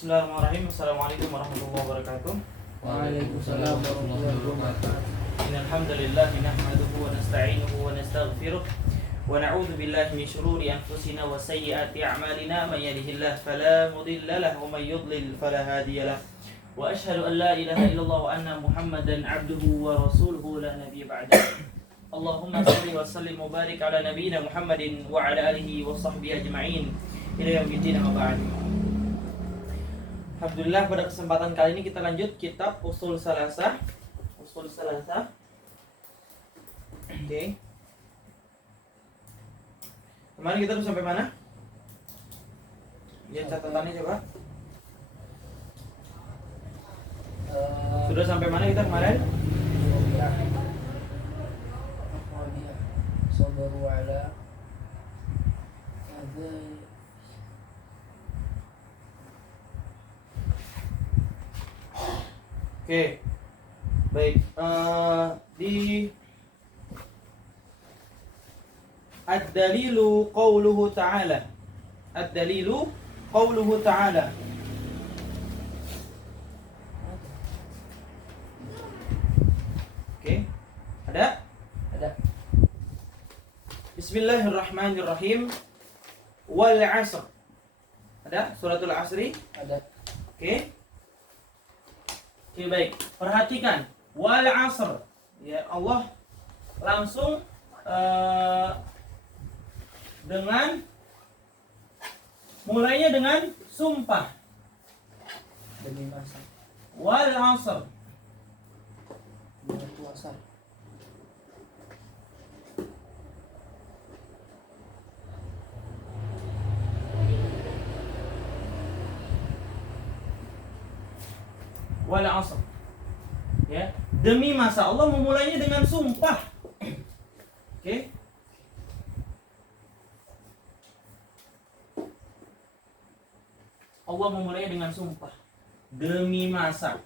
Bismillahirrahmanirrahim. Assalamualaikum warahmatullahi wabarakatuh. Waalaikumsalam warahmatullahi wabarakatuh. Innal hamdalillah nahmaduhu wa nasta'inuhu wa nastaghfiruh wa na'udzu billahi min shururi anfusina wa sayyiati a'malina may yahdihillahu fala mudilla lahu wa may yudlil fala hadiya lahu. Wa asyhadu an la ilaha illallah wa anna Muhammadan 'abduhu wa rasuluhu la nabiyya ba'dahu. Allahumma shalli wa sallim wa barik ala nabiyyina Muhammadin wa ala alihi wa sahbihi ajma'in ila yaumil amma ba'd. Alhamdulillah, pada kesempatan kali ini kita lanjut kitab Ushul Salasah. Oke. Kemarin kita udah sampai mana? Lihat catatannya coba. Sudah sampai mana kita kemarin? Sabaru ala Oke. Baik, di ad-dalilu qauluhu ta'ala. Ad-dalilu qauluhu ta'ala. Oke. Ada? ada Bismillahirrahmanirrahim. Wal 'asr. Ada suratul Asri? ada Oke. Oke, baik. Perhatikan. Wal 'asr. Ya, Allah langsung dengan mulainya dengan sumpah. demi masa Wal 'asr. dengan puasa. Wal 'asr. Ya, demi masa. Allah memulainya dengan sumpah. Oke. Allah memulainya dengan sumpah. Demi masa.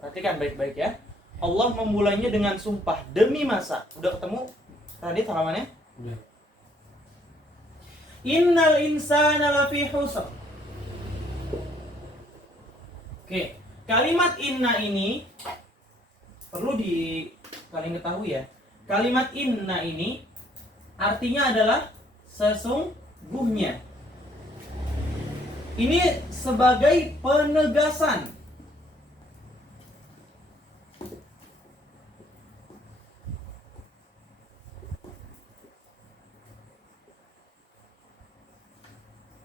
Perhatikan baik-baik ya. Allah memulainya dengan sumpah demi masa. Udah ketemu Radit halamannya? Udah. Innal insana lafi khusr. Oke, kalimat inna ini perlu kalian ketahui ya. Kalimat inna ini artinya adalah sesungguhnya. Ini sebagai penegasan.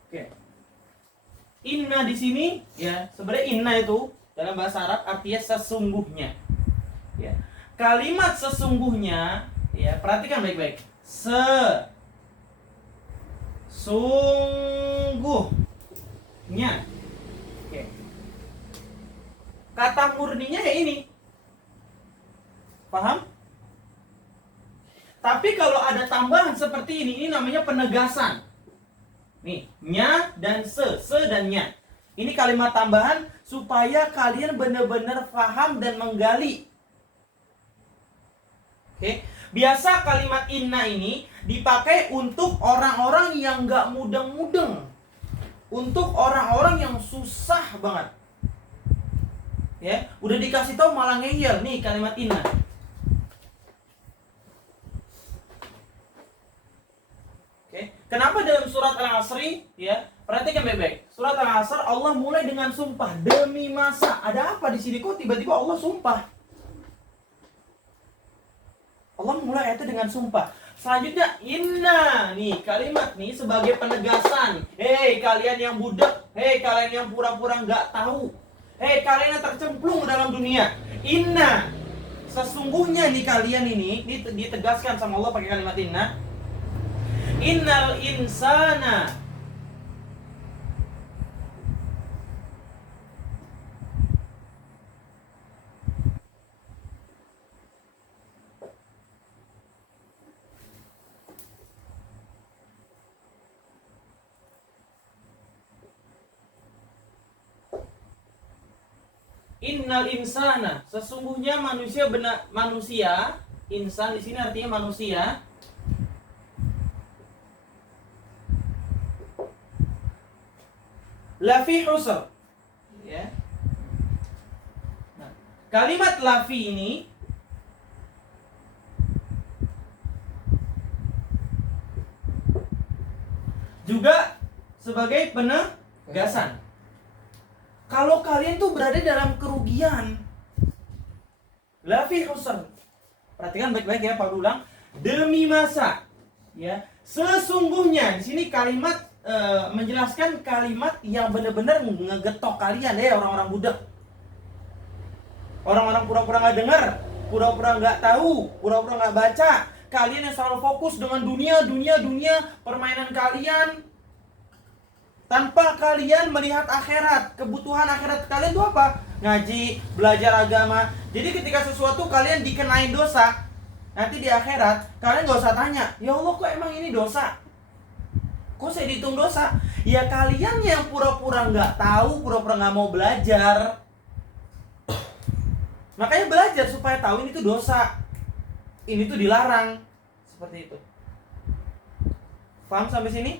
Oke. Inna di sini ya, sebenarnya inna itu dalam bahasa Arab artinya sesungguhnya. Ya. Kalimat sesungguhnya ya, perhatikan baik-baik. Sesungguhnya. Oke. Kata murninya ya ini. Paham? Tapi kalau ada tambahan seperti ini namanya penegasan. Nih, nya dan se dan nya. Ini kalimat tambahan supaya kalian benar-benar paham dan menggali. Oke, biasa kalimat inna ini dipakai untuk orang-orang yang nggak mudeng-mudeng, untuk orang-orang yang susah banget. Ya, udah dikasih tahu malah ngeyel nih kalimat inna. Kenapa dalam surat Al-Asri ya? Perhatikan baik-baik. Surat Al-Asr Allah mulai dengan sumpah demi masa. Ada apa di sini kok tiba-tiba Allah sumpah? Allah mulai itu dengan sumpah. Selanjutnya inna nih kalimat nih sebagai penegasan. Hei kalian yang budak, hei kalian yang pura-pura nggak tahu, hei kalian yang tercemplung dalam dunia. Inna sesungguhnya nih kalian ini ditegaskan sama Allah pakai kalimat inna. Innal insana Innal insana, sesungguhnya manusia insan di sini artinya manusia. lafi husr. Ya. Nah, kalimat lafi ini juga sebagai penegasan. Kalau kalian tuh berada dalam kerugian, lafi husr. Perhatikan baik-baik ya, Pak ulang. Demi masa, ya. Sesungguhnya di sini kalimat menjelaskan kalimat yang benar-benar ngegetok kalian ya, orang-orang budak. Orang-orang pura-pura nggak dengar, pura-pura nggak tahu, pura-pura nggak baca. Kalian yang selalu fokus dengan dunia, permainan kalian, tanpa kalian melihat akhirat. Kebutuhan akhirat kalian itu apa? Ngaji, belajar agama. Jadi ketika sesuatu kalian dikenain dosa, nanti di akhirat kalian gak usah tanya, ya Allah kok emang ini dosa? Kok saya dihitung dosa? Ya kalian yang pura-pura gak tahu, pura-pura gak mau belajar. Makanya belajar supaya tahu ini tuh dosa, ini tuh dilarang. Seperti itu. Paham sampai sini?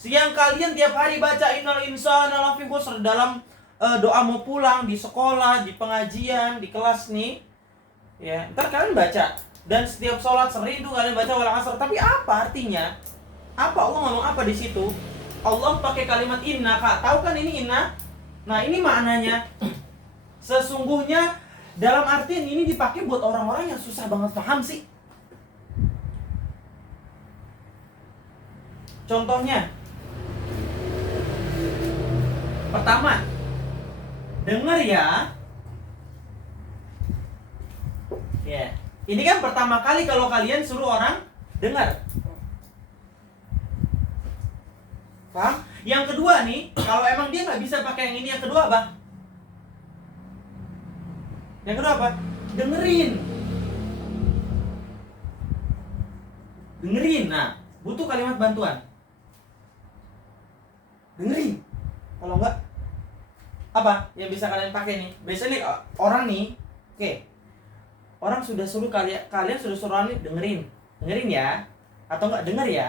Siang kalian tiap hari baca innal insana lafi khusr dalam doa mau pulang, di sekolah, di pengajian, di kelas nih. Ya, ntar kalian baca. Dan setiap sholat sering tuh kalian baca wal asr. Tapi apa artinya? Apa Allah ngomong apa di situ? Allah pakai kalimat inna, Kak. Tahu kan ini inna? Nah, ini maknanya. Sesungguhnya dalam artian ini dipakai buat orang-orang yang susah banget paham sih. Contohnya, pertama, dengar ya. Ya, ini kan pertama kali kalau kalian suruh orang dengar. Paham? Yang kedua nih, kalau emang dia nggak bisa pakai yang ini, yang kedua apa? Yang kedua apa? Dengerin. Dengerin. Nah, butuh kalimat bantuan. Dengerin. Kalau enggak, apa yang bisa kalian pakai nih? Biasanya nih, orang nih, oke, orang sudah suruh kalian sudah suruh orang nih dengerin ya, atau enggak denger ya.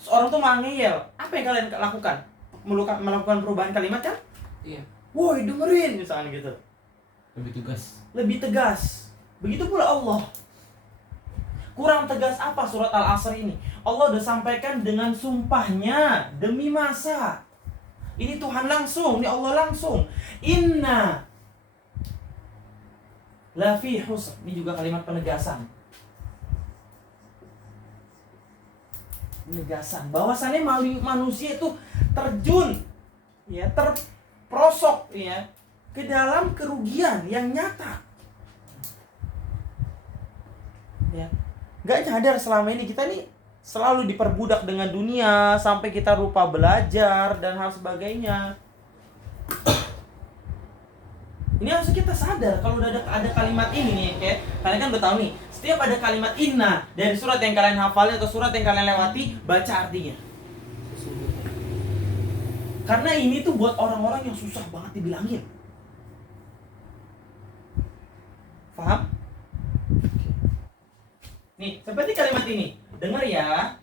Terus orang tuh malah ngeyel. Apa yang kalian lakukan? Melakukan perubahan kalimat kan? Iya. Woi dengerin misalkan gitu. Lebih tegas. Begitu pula Allah. Kurang tegas apa surat Al-Asr ini? Allah udah sampaikan dengan sumpahnya demi masa. Ini Tuhan langsung, ini Allah langsung. Inna lafi husr. Ini juga kalimat penegasan. Penegasan bahwasannya manusia itu terjun, ya, terprosok, ya, ke dalam kerugian yang nyata. Ya, nggak nyadar selama ini kita nih selalu diperbudak dengan dunia sampai kita lupa belajar dan hal sebagainya. Ini harus kita sadar kalau udah ada kalimat ini nih, kayak kalian kan udah tahu nih, setiap ada kalimat inna dari surat yang kalian hafalin atau surat yang kalian lewati, baca artinya. Karena ini tuh buat orang-orang yang susah banget dibilangin. Paham? Nih, seperti kalimat ini. Dengar ya.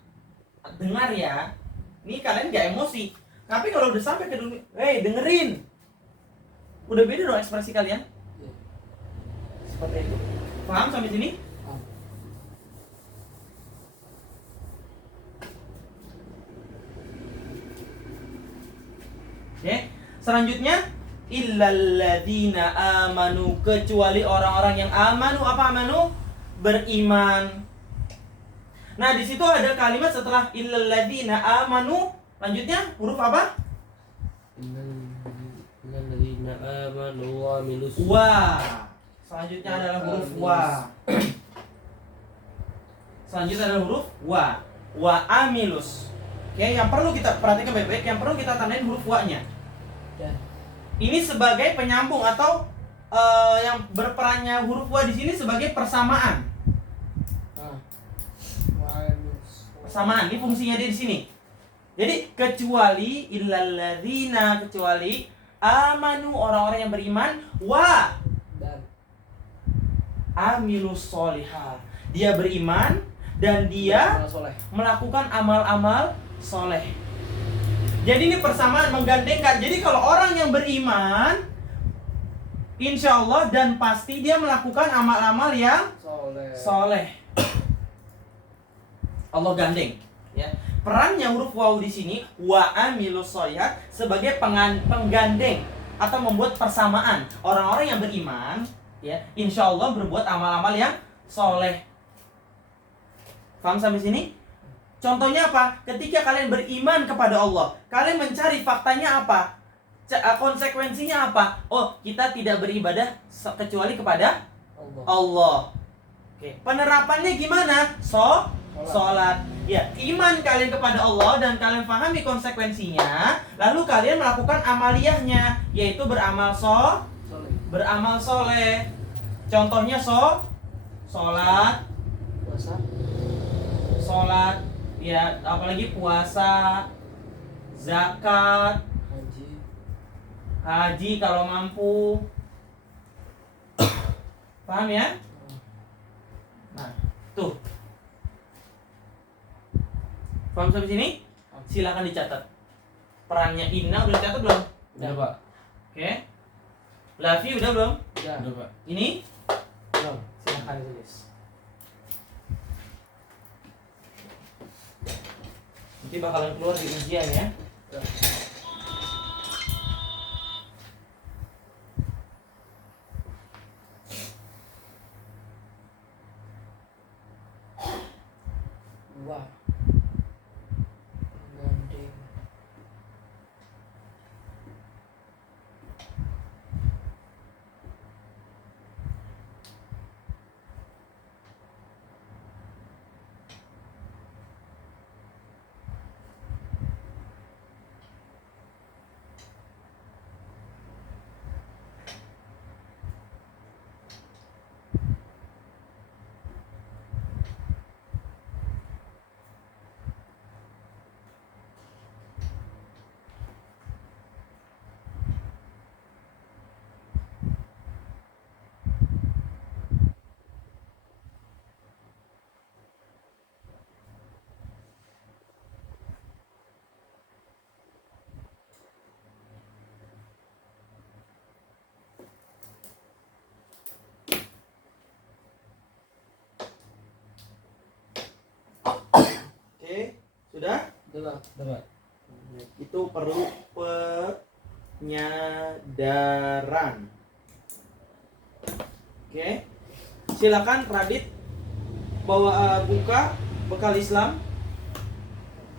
Dengar ya. Nih kalian gak emosi. Tapi kalau udah sampai ke dunia, hey, dengerin. Udah beda dong ekspresi kalian. Seperti itu. Paham sampai sini? Oke. Selanjutnya, illalladzina amanu, kecuali orang-orang yang amanu. Apa amanu? Beriman. Nah, di situ ada kalimat setelah illalladzina amanu, lanjutnya huruf apa? Innalladzina amanu wa amilus. Wa. Selanjutnya adalah huruf wa. Selanjutnya adalah huruf wa. Wa amilus. Oke, yang perlu kita perhatikan baik-baik, yang perlu kita tandain huruf wa-nya. Ya. Ini sebagai penyambung atau yang berperannya huruf wa di sini sebagai persamaan. Persamaan, ini fungsinya dia di sini. Jadi kecuali illalladzina, kecuali amanu, orang-orang yang beriman, wa Dan amilus solihah, dia beriman dan dia melakukan amal-amal soleh. Jadi ini persamaan menggandengkan. Jadi kalau orang yang beriman, insya Allah dan pasti dia melakukan amal-amal yang soleh. Allah gandeng. Ya. Perannya huruf waw di sini wa amilus sholihat sebagai penggandeng atau membuat persamaan orang-orang yang beriman, ya, insya Allah berbuat amal-amal yang soleh. Paham sampai sini? Contohnya apa? Ketika kalian beriman kepada Allah, kalian mencari faktanya apa? Konsekuensinya apa? Oh, kita tidak beribadah kecuali kepada Allah. Oke. Penerapannya gimana? Sholat. Ya, iman kalian kepada Allah dan kalian pahami konsekuensinya, lalu kalian melakukan amaliyahnya, yaitu beramal soleh. Contohnya sholat, ya, apalagi puasa, zakat, haji kalau mampu. Paham ya? Nah, tuh. Paham sampai sini? Silakan dicatat. Perannya Inna udah dicatat belum? Udah, Pak. Oke. Lavi udah belum? Udah, Pak. Ini? Belum. Silakan ditulis. Nanti bakalan keluar di ujian ya. Wah. Oke, sudah? Udah, Pak. Itu perlu penyadaran. Oke. Silakan Radit bawa buka bekal Islam.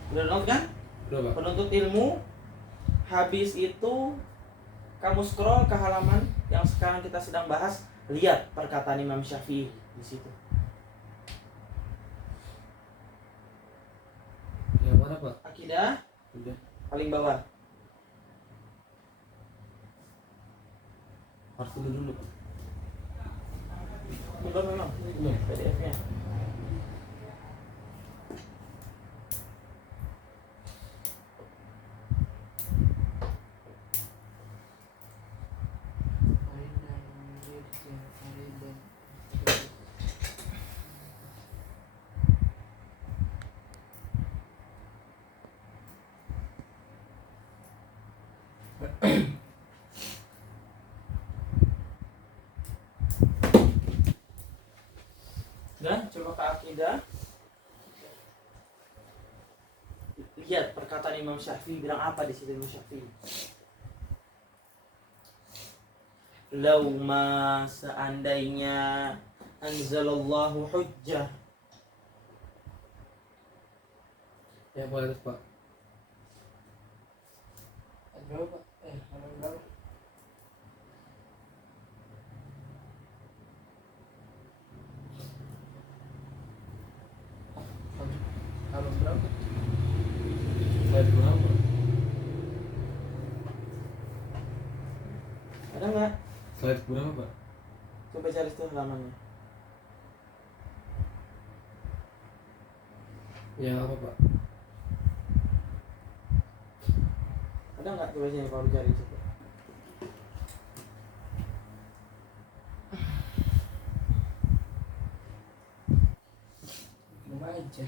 Udah download kan? Udah, Pak. Penuntut ilmu. Habis itu kamu scroll ke halaman yang sekarang kita sedang bahas. Lihat perkataan Imam Syafi'i di situ. Yang mana, Pak? Akidah Udah. paling bawah. Harus dulu, Pak. Belum memang. Belum. PDF-nya. Udah, coba ke akidah. Lihat perkataan Imam Syafi'i bilang apa di situ Imam Syafi'i. Lauma seandainya anzalallahu hujjah. Ya, boleh, Pak. Berapa, Pak? Halaman berapa? Halaman berapa? Slide berapa? Ada nggak? Slide berapa, Pak? Coba cari tuh halamannya. Ya, apa, Pak? Ada nggak coba sini kalau cari coba. Belum aja.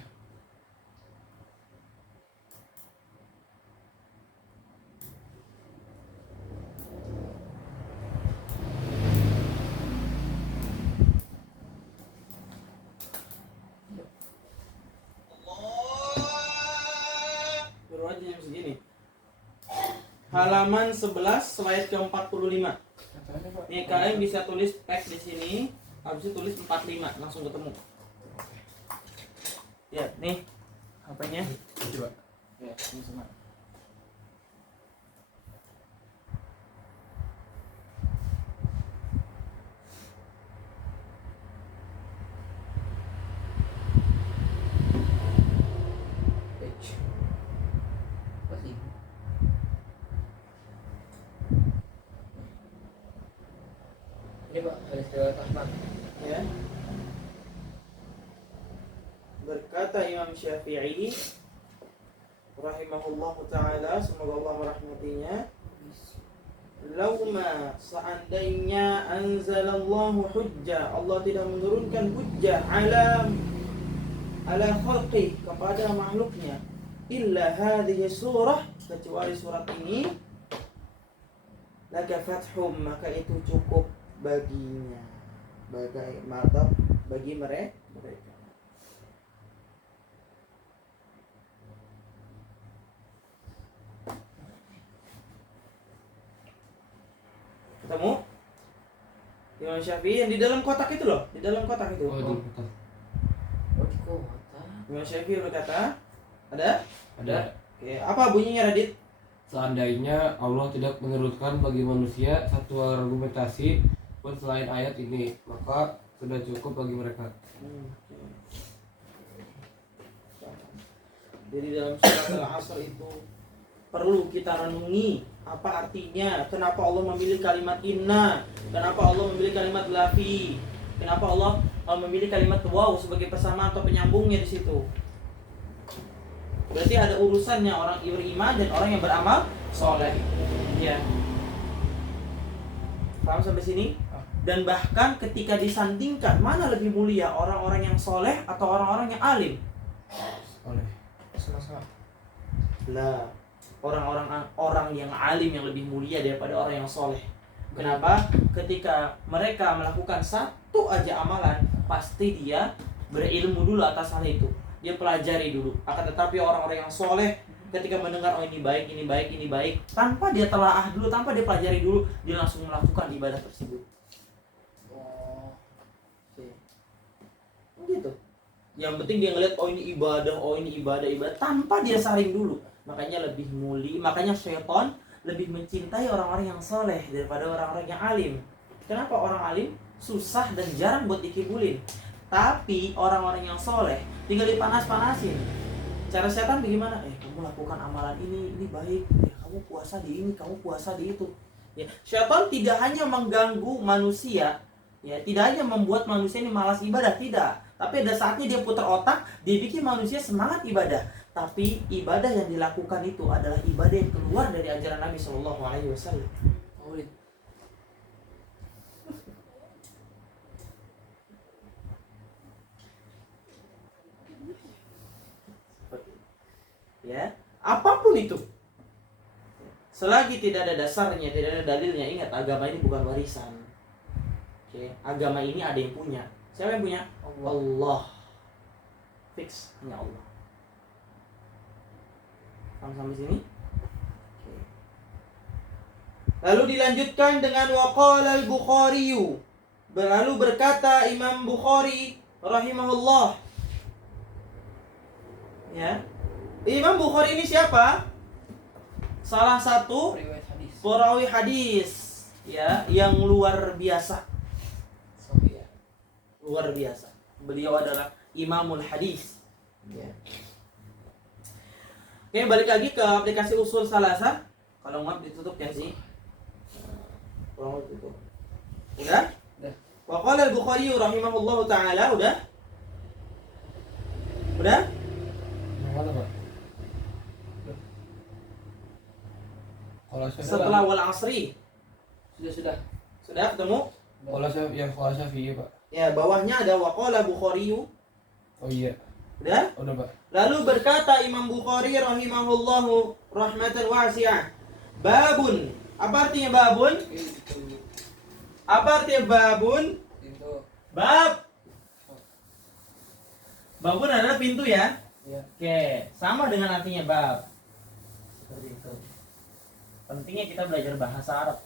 halaman 11 slide ke-45. Apanya, Pak? Nih kalian bisa tulis tag di sini, habis itu tulis 45 langsung ketemu. Ya, nih HP-nya. Coba. Ya, ini sama. Masih. Ini Pak, garis bawah atas Pak. Ya. Berkata Imam Syafi'i rahimahullah ta'ala, semoga Allah merahmatinya, lauma seandainya anzalallahu hujjah, Allah tidak menurunkan hujjah ala khalqi, kepada makhluknya, illa hadhihi surah, kecuali surat ini, lakafathum, maka itu cukup baginya, bagi mereka. Ketemu? Imam Syafi'i yang di dalam kotak itu loh, di dalam kotak itu. Oh, itu betul. Oh, di kota. Imam Syafi'i berkata, ada? Ada. Oke, apa bunyinya Radit? Seandainya Allah tidak menurunkan bagi manusia satu argumentasi pun selain ayat ini, maka sudah cukup bagi mereka. Jadi dalam surat Al-Asr itu perlu kita renungi apa artinya, kenapa Allah memilih kalimat inna, kenapa Allah memilih kalimat lafi, kenapa Allah memilih kalimat waw sebagai persamaan atau penyambungnya di situ. Berarti ada urusannya orang beriman dan orang yang beramal soleh. Ya. Paham sampai sini? Dan bahkan ketika disandingkan, mana lebih mulia, orang-orang yang soleh atau orang-orang yang alim? Oleh. Sama-sama. Lah, orang yang alim yang lebih mulia daripada orang yang soleh. Kenapa? Ketika mereka melakukan satu aja amalan, pasti dia berilmu dulu atas hal itu. Dia pelajari dulu. Akan tetapi orang-orang yang soleh, ketika mendengar oh ini baik, ini baik, ini baik, tanpa dia telaah dulu, tanpa dia pelajari dulu, dia langsung melakukan ibadah tersebut. Oh, Gitu. Yang penting dia ngeliat oh ini ibadah, tanpa dia saring dulu. Makanya lebih mulia, makanya syaitan lebih mencintai orang-orang yang soleh daripada orang-orang yang alim. Kenapa orang alim susah dan jarang buat dikibulin? Tapi orang-orang yang soleh tinggal dipanas-panasin. Cara setan bagaimana? Kamu lakukan amalan ini baik. Kamu puasa di ini, kamu puasa di itu. Ya, syaitan tidak hanya mengganggu manusia, ya, tidak hanya membuat manusia ini malas ibadah, tidak. Tapi ada saatnya dia putar otak, dia bikin manusia semangat ibadah. Tapi ibadah yang dilakukan itu adalah ibadah yang keluar dari ajaran Nabi Shallallahu Alaihi Wasallam. Maulid. Ya, apapun itu, selagi tidak ada dasarnya, tidak ada dalilnya, ingat agama ini bukan warisan. Oke, agama ini ada yang punya. Siapa yang punya? Allah. Fix, hanya Allah. Paham sampai sini? Oke. Lalu dilanjutkan dengan waqala al-Bukhari. Lalu berkata Imam Bukhari rahimahullah. Ya. Imam Bukhari ini siapa? Salah satu Riwayat hadis. perawi hadis, ya, yang luar biasa. Sahih. Luar biasa. Beliau adalah Imamul Hadis. Ya. Oke, balik lagi ke aplikasi Usul Salasa. Kalau nggak ditutup ya sih. Kalau ditutup. Udah? Udah. Wa qala al-Bukhari rahimahullahu taala, udah? Udah? Mana, Pak? Kalau Setelah wal asri. Sudah. Sudah ketemu? Kalau Syafi'i, Pak. Ya, bawahnya ada wa qala Bukhari. Oh iya. Udah? Udah, Pak. Lalu berkata Imam Bukhari rahimahullahu rahmatan wasi'ah. Babun. Apa artinya babun? Pintu. Apa artinya babun? Pintu. Bab. Babun adalah pintu ya. Ya. Oke, sama dengan artinya bab. Seperti itu. Pentingnya kita belajar bahasa Arab.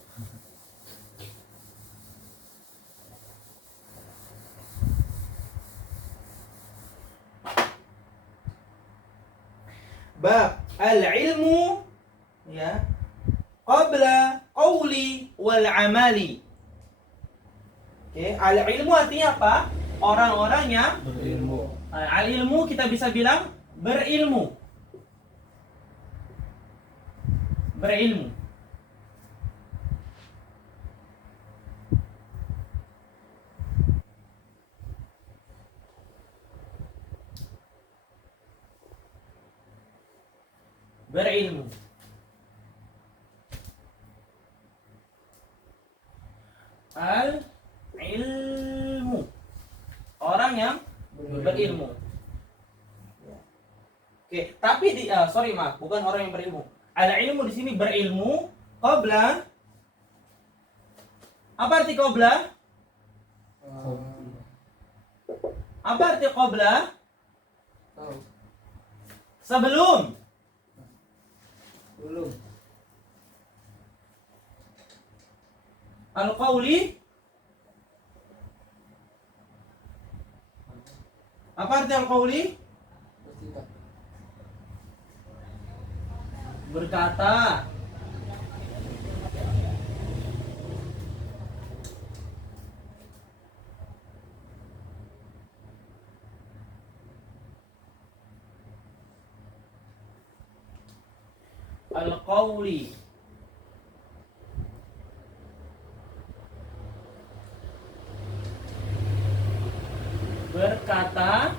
Bab al-ilmu ya qabla qawli wal amali. Oke, al-ilmu artinya apa? Orang-orang yang berilmu. al-ilmu kita bisa bilang berilmu. Berilmu. Berilmu. Al-ilmu. Orang yang berilmu. Oke, tapi maaf, bukan orang yang berilmu. Al-ilmu di sini berilmu qabla. Apa arti qabla? Apa arti qabla? Sebelum. Belum. Al-qawli. Apa arti al-qawli? Berkata. Al-qawli. Berkata.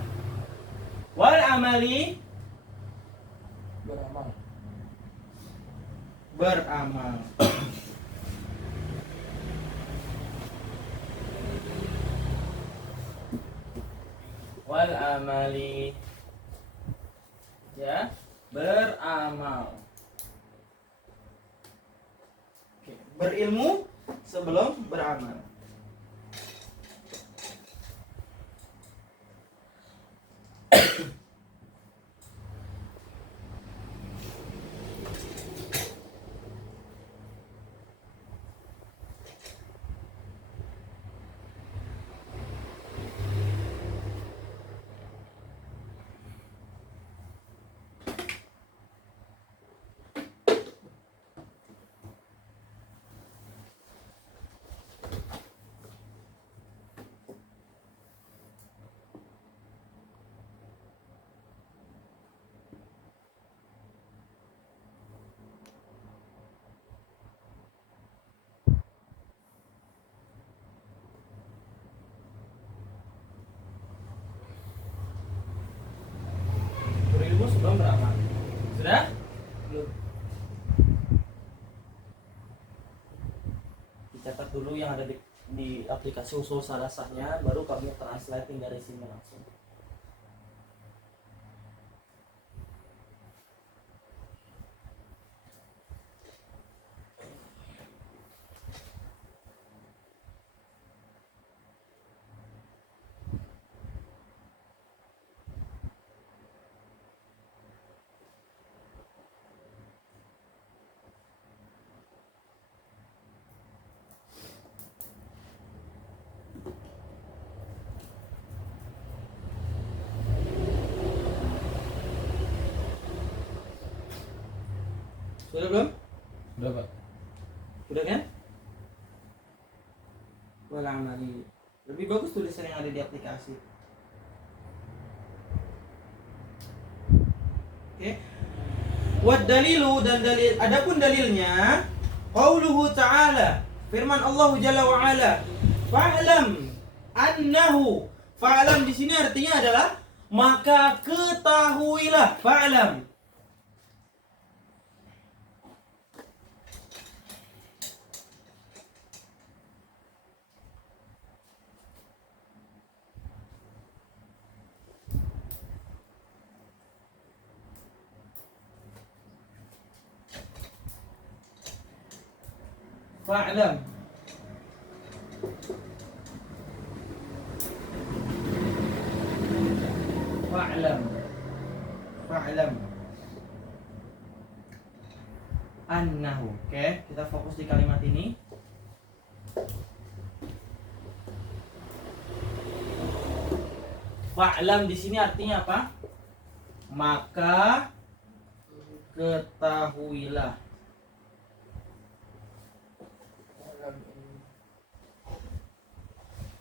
Wal amali. Beramal. Beramal. Wal amali. Ya, beramal. Oke, berilmu sebelum beramal. Berilmu sebelum beramal. Sudah? Belum. Dicatat dulu yang ada di aplikasi usul salasahnya, baru kamu translating dari sini langsung. Sudah belum? Udah, Pak. Udah kan? Wal amali. Lebih bagus tulisan yang ada di aplikasi. Oke. Wad dalilu, dan dalil, adapun dalilnya qauluhu ta'ala, firman Allah Jalla wa Ala, fa'lam annahu. Fa'lam di sini artinya adalah maka ketahuilah. Fa'lam. Fa'lam. Fa'lam. Fa'lam. annahu. Oke, kita fokus di kalimat ini. Fa'lam di sini artinya apa? Maka ketahuilah.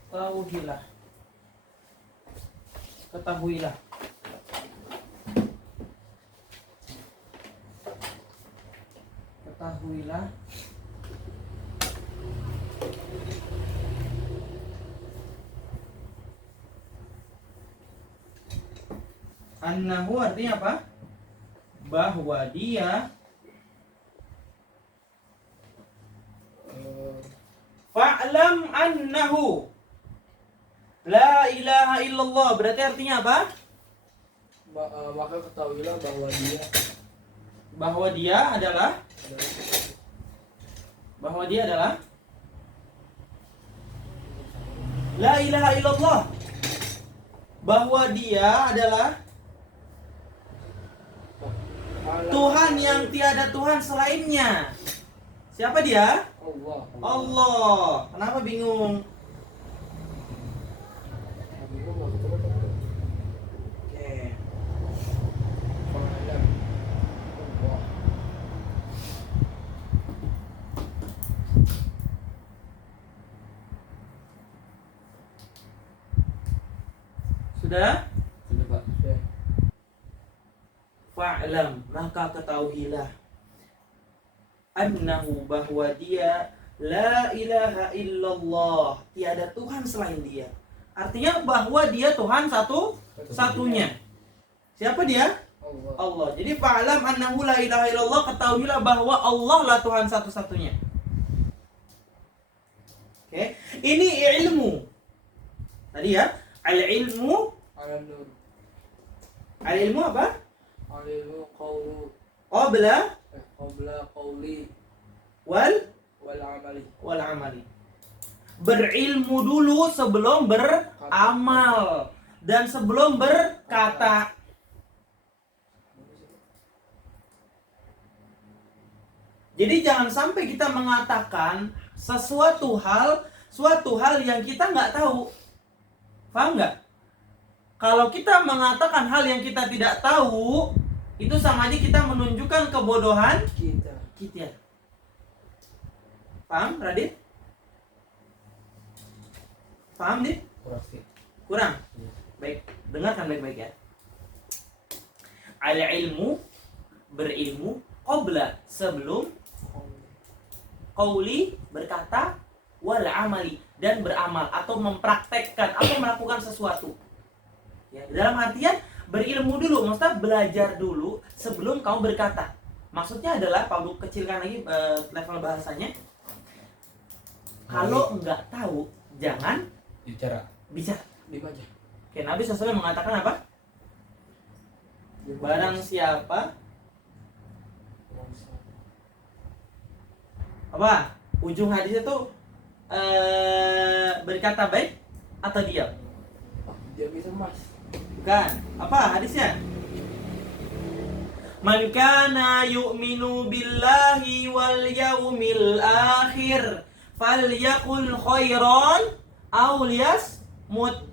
Ketahuilah. Ketahuilah. Ketahuilah. Annahu artinya apa? Bahwa dia. Fa'lam annahu la ilaha illallah. Berarti artinya apa? Maka ketahuilah Bahwa dia adalah la ilaha illallah. Bahwa dia adalah Tuhan yang tiada Tuhan selainnya. Siapa dia? Allah. Allah. Kenapa bingung? Oke. Sudah? Sudah Pak. Fa'lam, maka ketahuilah annahu, bahwa dia la ilaha illallah, tiada Tuhan selain dia. Artinya bahwa dia Tuhan satu-satunya. Siapa dia? Allah. Jadi fa'lam annahu la ilaha illallah, ketahuilah bahwa Allah lah Tuhan satu-satunya. Oke. Ini ilmu. Tadi ya, al-ilmu. Al-ilmu apa? Al-ilmu qawlu Qabla qawli wal amali. Berilmu dulu sebelum beramal dan sebelum berkata. Jadi jangan sampai kita mengatakan suatu hal yang kita nggak tahu. Paham nggak? Kalau kita mengatakan hal yang kita tidak tahu, itu sama aja kita menunjukkan kebodohan kita. Paham, Radit? Paham, Dit? Kurang? Baik, dengarkan baik-baik ya. Al-ilmu, berilmu, qabla, sebelum, qauli, berkata, wal amali, dan beramal atau mempraktekkan atau melakukan sesuatu. Ya, dalam artian berilmu dulu, maksudnya belajar dulu sebelum kamu berkata. Maksudnya adalah, kalau kecilkan lagi level bahasanya, kalau enggak tahu, jangan bicara. Dibaca. Oke, Nabi SAW mengatakan apa? Barang siapa apa? Ujung hadis itu berkata baik atau diam? Dia bisa mas. Bukan. Apa hadisnya? Man kana yu'minu billahi wal yaumil akhir falyaqul khairan aw liyasmut.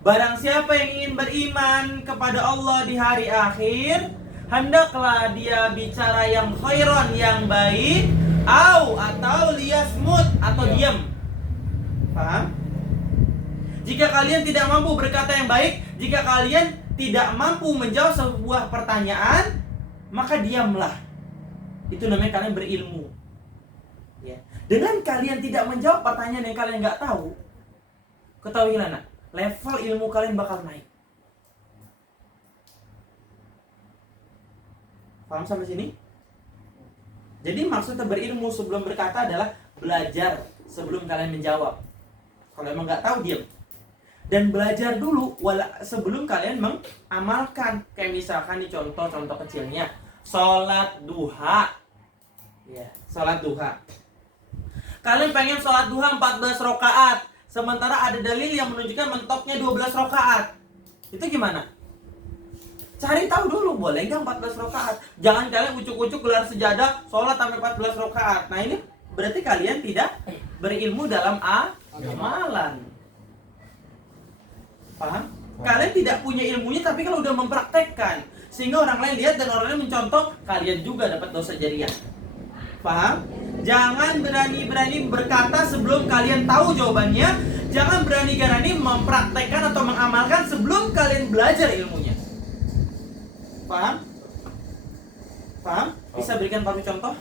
Barang siapa yang ingin beriman kepada Allah di hari akhir, hendaklah dia bicara yang khairan, yang baik, atau liyasmut, atau diam. Paham? Jika kalian tidak mampu berkata yang baik, jika kalian tidak mampu menjawab sebuah pertanyaan, maka diamlah. Itu namanya kalian berilmu. Ya. Dengan kalian tidak menjawab pertanyaan yang kalian nggak tahu, ketahuilah nak, level ilmu kalian bakal naik. Paham sampai sini? Jadi maksudnya berilmu sebelum berkata adalah belajar sebelum kalian menjawab. Kalau emang nggak tahu, diam. Dan belajar dulu sebelum kalian mengamalkan. Kayak misalkan di contoh kecilnya, sholat duha. Ya, sholat duha. Kalian pengen sholat duha 14 rakaat, sementara ada dalil yang menunjukkan mentoknya 12 rakaat. Itu gimana? Cari tahu dulu, boleh nggak 14 rakaat. Jangan kalian ucuk-ucuk gelar sejadah, sholat sampai 14 rakaat. Nah ini berarti kalian tidak berilmu dalam amalan. Paham? Kalian tidak punya ilmunya, tapi kalau udah mempraktekkan, sehingga orang lain lihat dan orang lain mencontoh, kalian juga dapat dosa jariah. Paham? Jangan berani-berani berkata sebelum kalian tahu jawabannya. Jangan berani-berani mempraktekkan atau mengamalkan sebelum kalian belajar ilmunya. Paham? Paham? Bisa berikan satu contoh?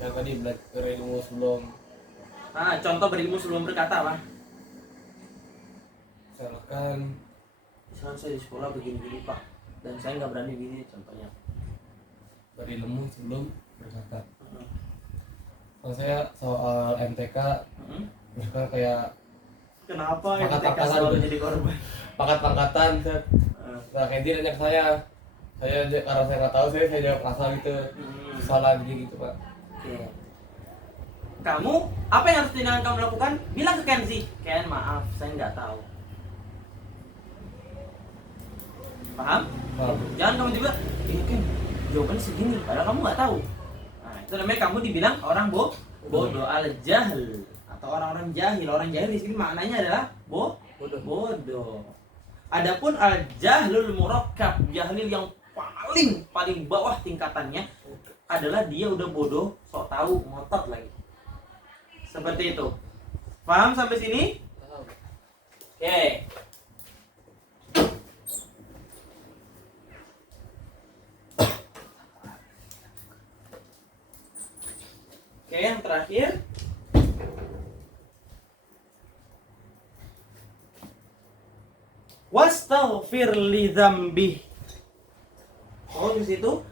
Yang tadi belajar ilmu sebelum. Contoh berilmu sebelum berkata apa? Misalkan Saya di sekolah begini-begini Pak, dan saya nggak berani gini, contohnya. berilmu sebelum berkata. Kalau saya soal MTK, misalkan kayak Kenapa Pangkat MTK pangkatan selalu gitu. jadi korban? pangkat-pangkatan, nah kayak dia nanya ke saya karena saya nggak tahu, saya jawab asal gitu, salah gitu Pak. Oke. Kamu, apa yang harus tindakan kamu lakukan? Bilang ke Kenzi, Ken maaf, saya nggak tahu. Paham? Paham. Jangan kamu juga, Ken, jawabannya segini, padahal kamu nggak tahu. Nah, itu namanya kamu dibilang orang bodoh, al-jahl, atau orang-orang jahil. Orang jahil di sini maknanya adalah bodoh. Adapun al-jahlul murakkab, jahil yang paling bawah tingkatannya adalah dia udah bodoh, sok tahu, ngotot lagi. Seperti itu. Paham sampai sini? Paham. Oke. Oke, yang terakhir. Wastaghfir li dzambih. Oh, di situ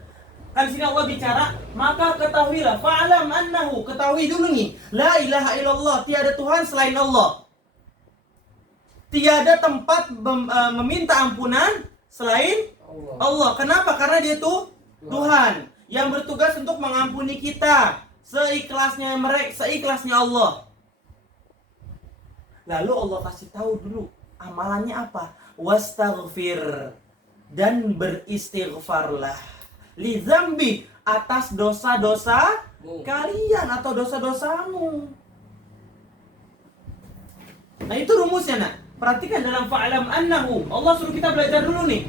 kan sini Allah bicara, maka ketahuilah, fa'lam annahu, ketahui dulu nih, la ilaha illallah, tiada Tuhan selain Allah. Tiada tempat meminta ampunan selain Allah. Kenapa? Karena dia tuh Tuhan yang bertugas untuk mengampuni kita seikhlasnya seikhlasnya Allah. Lalu Allah kasih tahu dulu amalannya apa? Wastaghfir, dan beristighfarlah li dzambi, atas dosa-dosa kalian atau dosa-dosamu. Nah itu rumusnya nak. Perhatikan dalam fa'lam annahu, Allah suruh kita belajar dulu nih.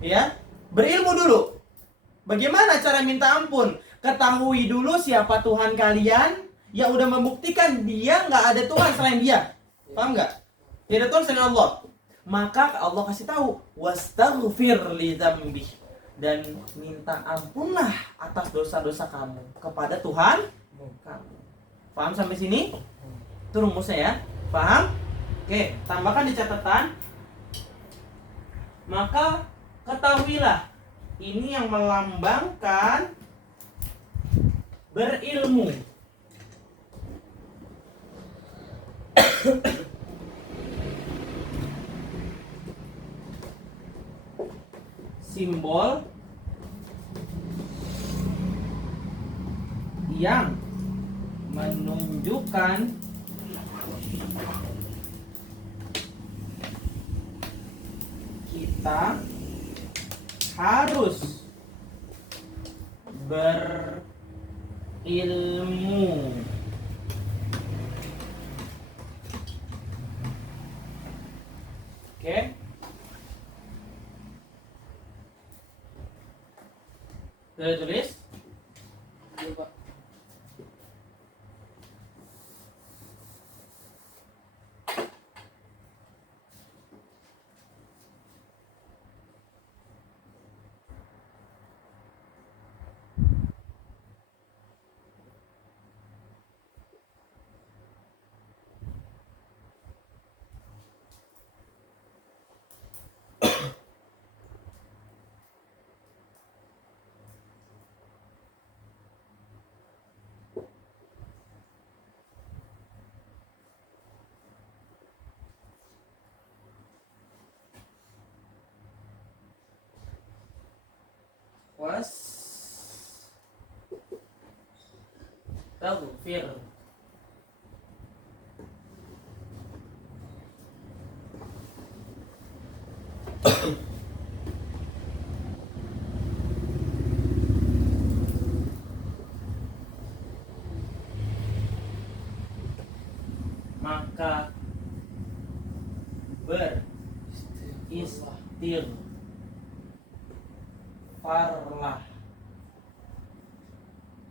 Ya, berilmu dulu. Bagaimana cara minta ampun? Ketahui dulu siapa Tuhan kalian yang udah membuktikan dia nggak ada Tuhan selain dia. Paham nggak? Tidak ada Tuhan selain Allah. Maka Allah kasih tahu, wastaghfir li dzambi, dan minta ampunlah atas dosa-dosa kamu kepada Tuhan kamu. Paham sampai sini? Itu rumusnya ya. Paham? Oke, tambahkan di catatan. Maka ketahuilah, ini yang melambangkan berilmu. Simbol yang menunjukkan kita harus berilmu. Oke. Sudah tulis? Iya Pak. Wastaghfir. Maka beristighfarlah.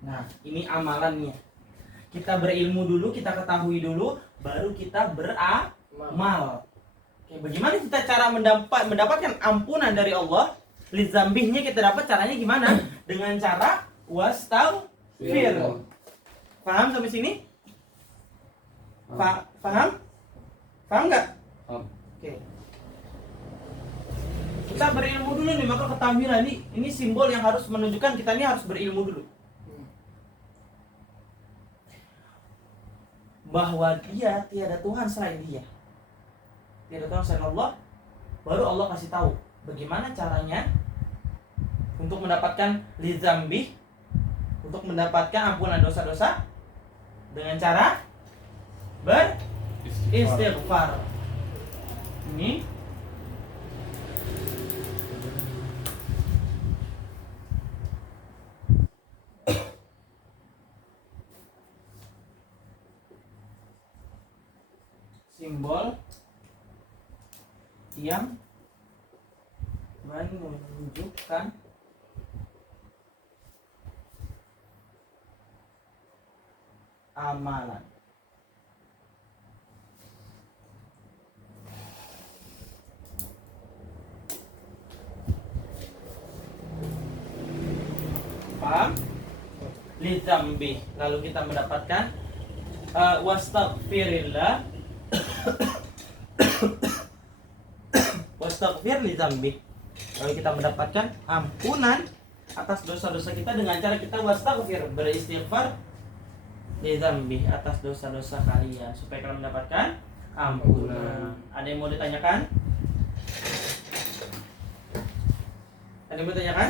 Nah, ini amalannya. Kita berilmu dulu, kita ketahui dulu, baru kita beramal. Oke, bagaimana kita cara mendapatkan ampunan dari Allah? Lizambihnya kita dapat caranya gimana? Dengan cara wastaghfir. Paham sampai sini? Paham? Paham nggak? Oke. Kita berilmu dulu nih, maka ketahuilah ini simbol yang harus menunjukkan kita ini harus berilmu dulu. Bahwa dia tiada Tuhan selain dia. Tiada Tuhan selain Allah. Baru Allah kasih tahu bagaimana caranya untuk mendapatkan lizambih, untuk mendapatkan ampunan dosa-dosa dengan cara beristighfar. Ini simbol yang menunjukkan amalan. Paham? Lidzambi. Lalu kita mendapatkan wastaghfirillah. Wastaghfir lidzambi. Lalu kita mendapatkan ampunan atas dosa-dosa kita dengan cara kita wastaghfir, beristighfar lidzambi, atas dosa-dosa kalian, supaya kalian mendapatkan ampunan. Ada yang mau ditanyakan? Ada yang mau ditanyakan?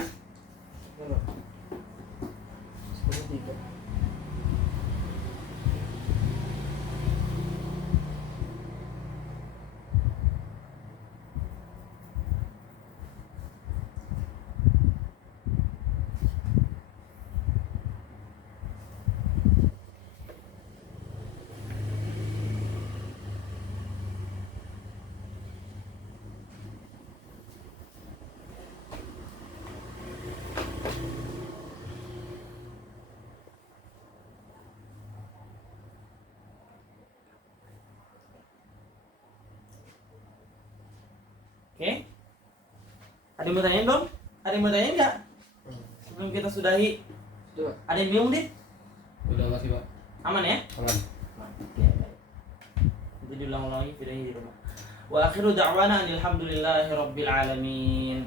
Oke. Ada yang mau tanya dong? Ada yang mau tanya enggak? Sebelum kita sudahi. Coba. Ada yang bingung, Dit? Udah makasih Pak. Aman ya? Aman. Oke. Nanti diulang-ulang lagi videonya di rumah. Wa akhiru da'wana alhamdulillahi rabbil alamin.